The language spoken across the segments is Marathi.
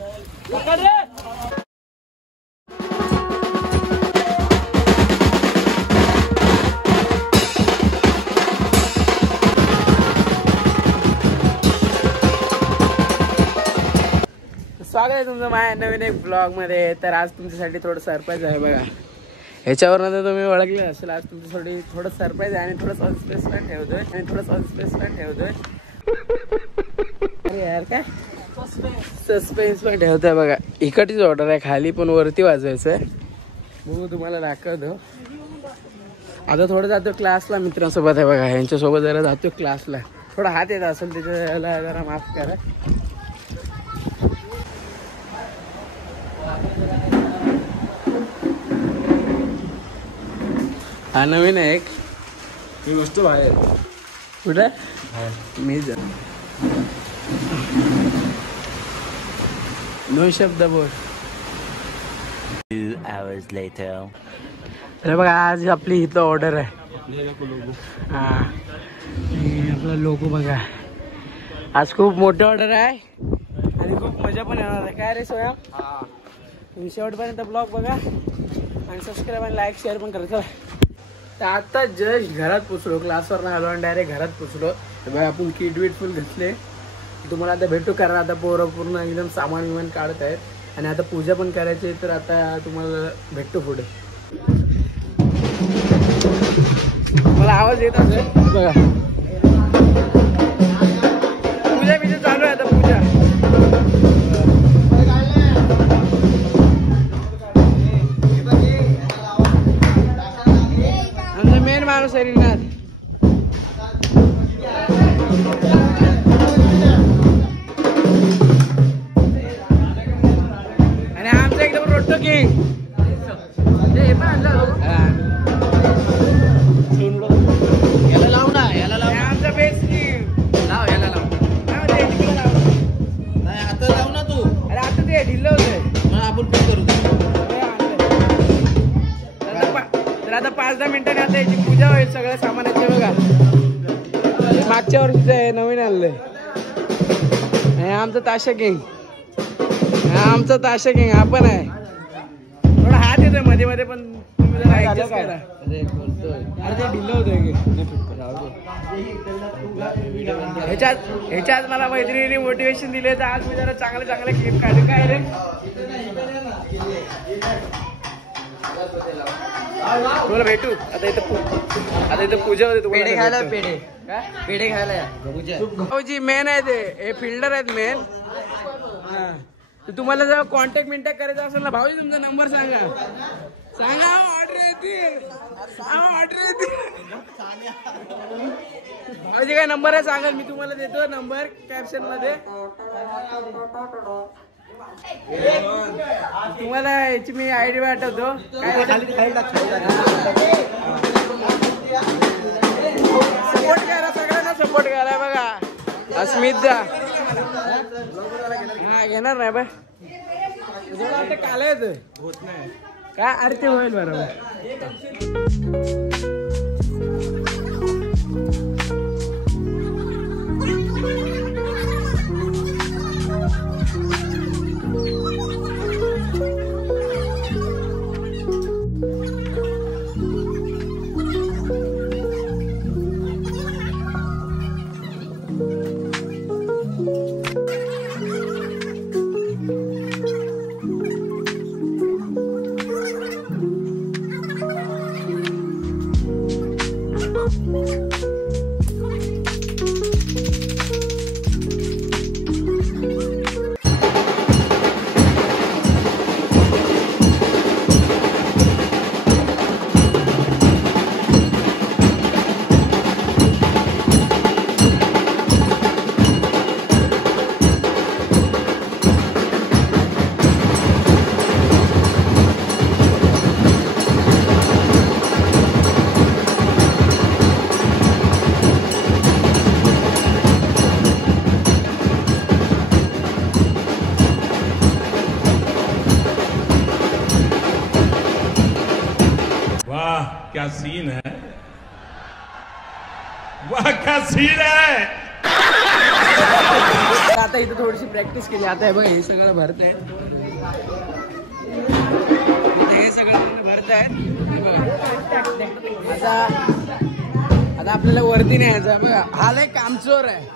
स्वागत आहे तुमचं माझ्या नवीन एक ब्लॉग मध्ये. तर आज तुमच्यासाठी थोडं सरप्राईज आहे बघा. ह्याच्यावरनं तर तुम्ही ओळखले असेल. आज तुमच्यासाठी थोडं सरप्राईज आहे आणि थोडं सस्पेन्स पण ठेवतोय अरे यार काय सस्पेन्स पण ठेवतोय बघा. इकडचीच ऑर्डर आहे, खाली पण वरती वाजवायचं आहे. बघू तुम्हाला दाखवतो. आता थोडं जातो क्लासला, मित्रांसोबत आहे बघा. यांच्यासोबत जरा जातो क्लासला. थोडा हात येत असेल त्याच्याला जरा माफ करा. हा नवीन आहे एक. मी बसतो बाहेर. कुठे मी जा नो शब्द बोल. 2 hours later. अरे बघा आज आपली इथं ऑर्डर आहे. हा आपला लोगो बघा. आज खूप मोठी ऑर्डर आहे आणि खूप मजा पण येणार आहे. काय रे सोया? तुम्ही शेवटपर्यंत ब्लॉग बघा आणि सबस्क्राईब आणि लाईक शेअर पण करा. तर आता जस्ट घरात पोचलो. क्लासवर आलो आणि डायरेक्ट घरात पोचलो. बघा आपण किट बीट फुल घेतले. तुम्हाला आता भेटू करा. आता पोरं पूर्ण एकदम सामान विमान काढत आहेत आणि आता पूजा पण करायची. तर आता तुम्हाला भेटतो पुढे. मला आवाज येत असेल बघा. पूजा बिजा चालू आहे आता. पूजा आमचा मेन माणूस आहे रिनाथ. आणि आमचा एकदम रोटो किंग. याला लाव ना, याला लाव. आमचा बेस्ट किंग. लाव याला लाव. नाही आता लाव ना तू. अरे आता ते ढिल्लं होतंय. मग आपण पे करू. तर आता 5-10 मिनिटांनी आता याची पूजा होईल. सगळं सामान येते बघा. मागच्या वर्षीचं आहे, नवीन आणलंय. हे आमचं ताशा किंग. आमचा ताशा किंग हा पण आहे. थोडा हात येतोय मध्ये मध्ये पण तुम्ही जरा ऍडजस्ट करा. अरे ते ढिल्लं होतंय. ह्याच्यात मला मैत्रिणीने मोटिवेशन दिले. तर आज मी जरा चांगले क्लिप काढले. काय रे तुम्हाला भेटू आता इथं पूजा होते. पेढे खायला पेढे खायला भाऊजी मेन आहे ते. हे फिल्डर आहेत मेन. तुम्हाला जर कॉन्टॅक्ट करायचा असेल ना भाऊजी तुमचा नंबर सांगा. ऑर्डर येतील. भाऊजी काय नंबर आहे सांगा. मी तुम्हाला देतो नंबर कॅप्शन मध्ये. तुम्हाला याची मी आयडी पाठवतो. सपोर्ट करा, सगळ्यांना सपोर्ट करा. बघा अस्मिता हा घेणार नाही बाय. काल होत नाही काय. अरे ते होईल बरोबर. क्या सीन है, वाह क्या सीन है। आता इथं थोडीशी प्रॅक्टिस केली. आता हे बघा हे सगळं भरत आहे, हे सगळं भरत आहेत. आता आपल्याला वरती नाही यायचं बघा. हा लय कामचोर आहे.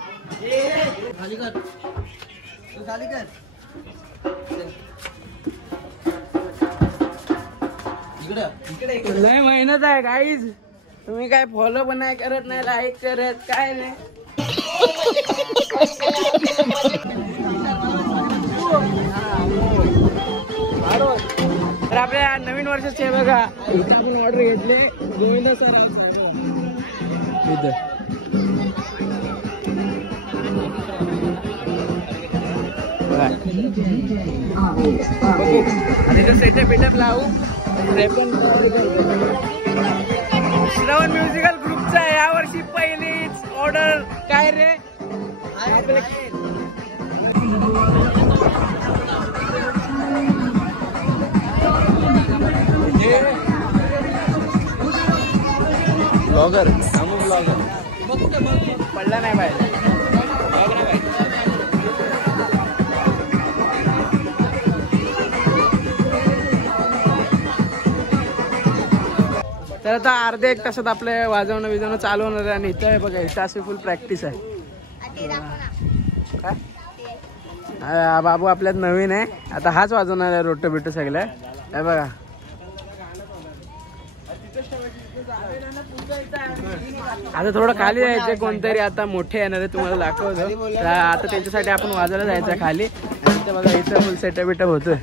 लय मेहनत आहे गाईज. तुम्ही काय फॉलो पण नाही करत, नाही लाईक करत, काय नाही. तर आपल्या नवीन वर्षाचे बघा इथं आपण ऑर्डर घेतली. गोविंद सर इथं सेटअप बिटअप लावू. श्रवण म्युझिकल ग्रुपचा यावर्षी पहिलीच ऑर्डर. काय रे ब्लॉगर, ब्लॉगर पडला नाही पाहिजे. तर आता अर्ध्या एक तासात आपल्या वाजवणं बिजवणं चालू होणार आहे. आणि इथं आहे बघा, इथं अशी फुल प्रॅक्टिस आहे. काय बाबू आपल्यात नवीन आहे, आता हाच वाजवणार आहे रोटो बिटो सगळं. आहे बघा आता थोडं खाली जायचं. कोणतरी आता मोठे येणार आहे, तुम्हाला दाखवतो. आता त्यांच्यासाठी आपण वाजायला जायचं खाली. इथं बघा इथं फुल सेटअप बिटअप होतोय.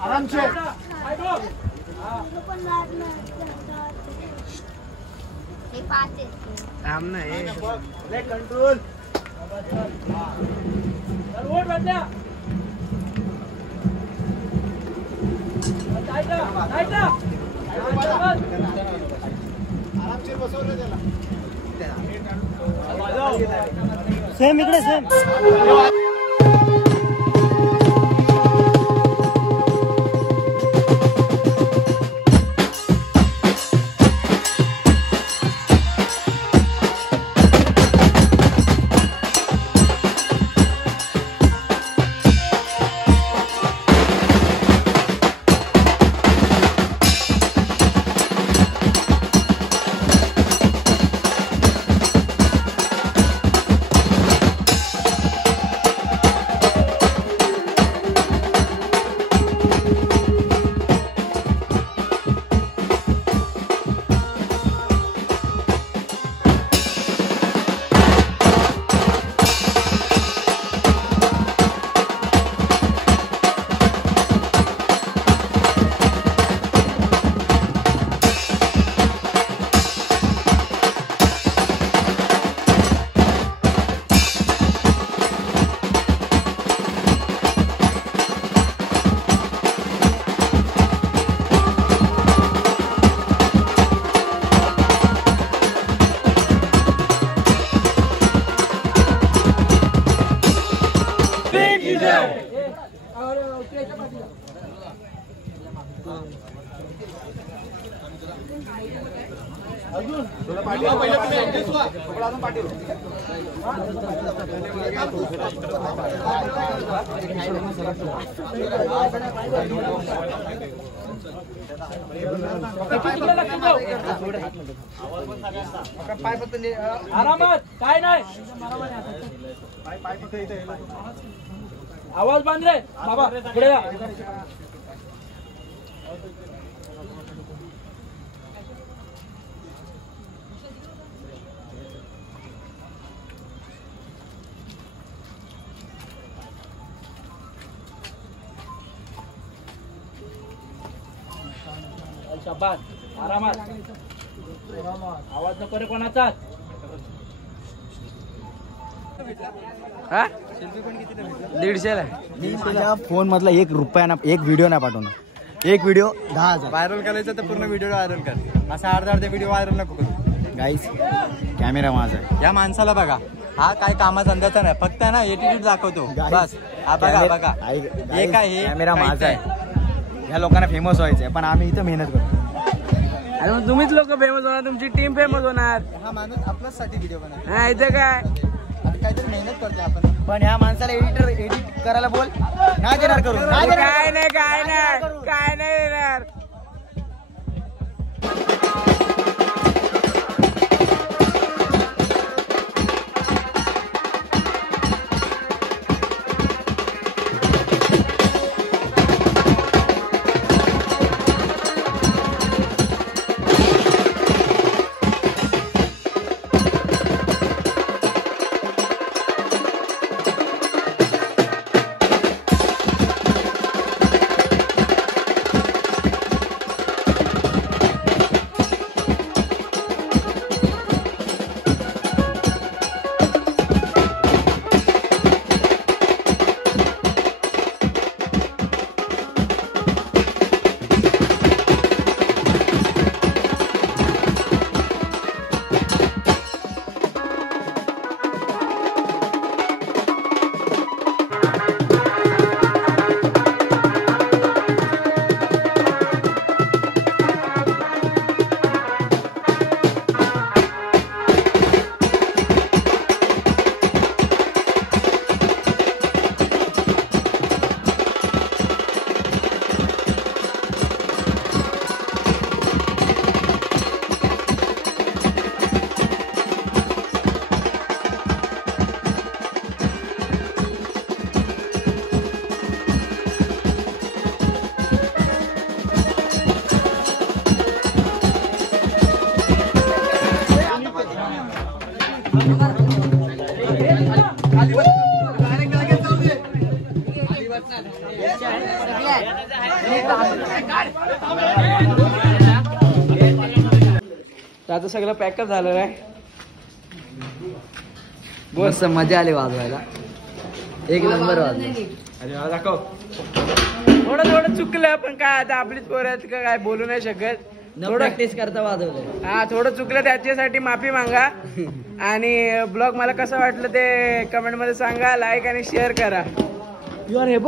आराम से कंट्रोल सेम इकडे सेम आरामात काय नाही आवाज बांध रे बाबा पुढे जा. शाबास आरामात आवाज नको रे कोणाचाच. हा 150ला मी माझ्या फोन मधला एक व्हिडिओ नाही पाठवणार. एक व्हिडिओ 10,000 व्हायरल करायचं तर पूर्ण व्हिडिओ व्हायरल कर. असा अर्धा व्हिडिओ व्हायरल नको करू. गाईस कॅमेरा माझा आहे. या माणसाला बघा, हा काय कामा धंद्याचा नाही, फक्त ना एटीट्यूड दाखवतो बस. हा बघा बघा, हे काय हे कॅमेरा माझा आहे. ह्या लोकांना फेमस व्हायचंय पण आम्ही इथं मेहनत करतो. अरे मग तुम्हीच लोक फेमस होणार, तुमची टीम फेमस होणार. हा माणूस आपल्याच साठी व्हिडिओ बनवतो. हा इथे काय काहीतरी मेहनत करतो आपण. पण ह्या माणसाला एडिट करायला बोल, नाही देणार करून. काय नाही काय नाही काय नाही येणार. आता सगळं पॅकअप झालेलं आहे. मस्त मजा आली वाजवायला. एक नंबर वाजला. अरे हा दाखव. थोडं थोडं चुकलं पण काय आता आपलीच पोरं आहेत का काय बोलू नाही शकत. थोडं प्रॅक्टिस करता वाजवलं. हा थोडं चुकलं त्याच्यासाठी माफी मागा. आणि ब्लॉग मला कसं वाटलं ते कमेंट मध्ये सांगा. लाईक आणि शेअर करा. युअर हे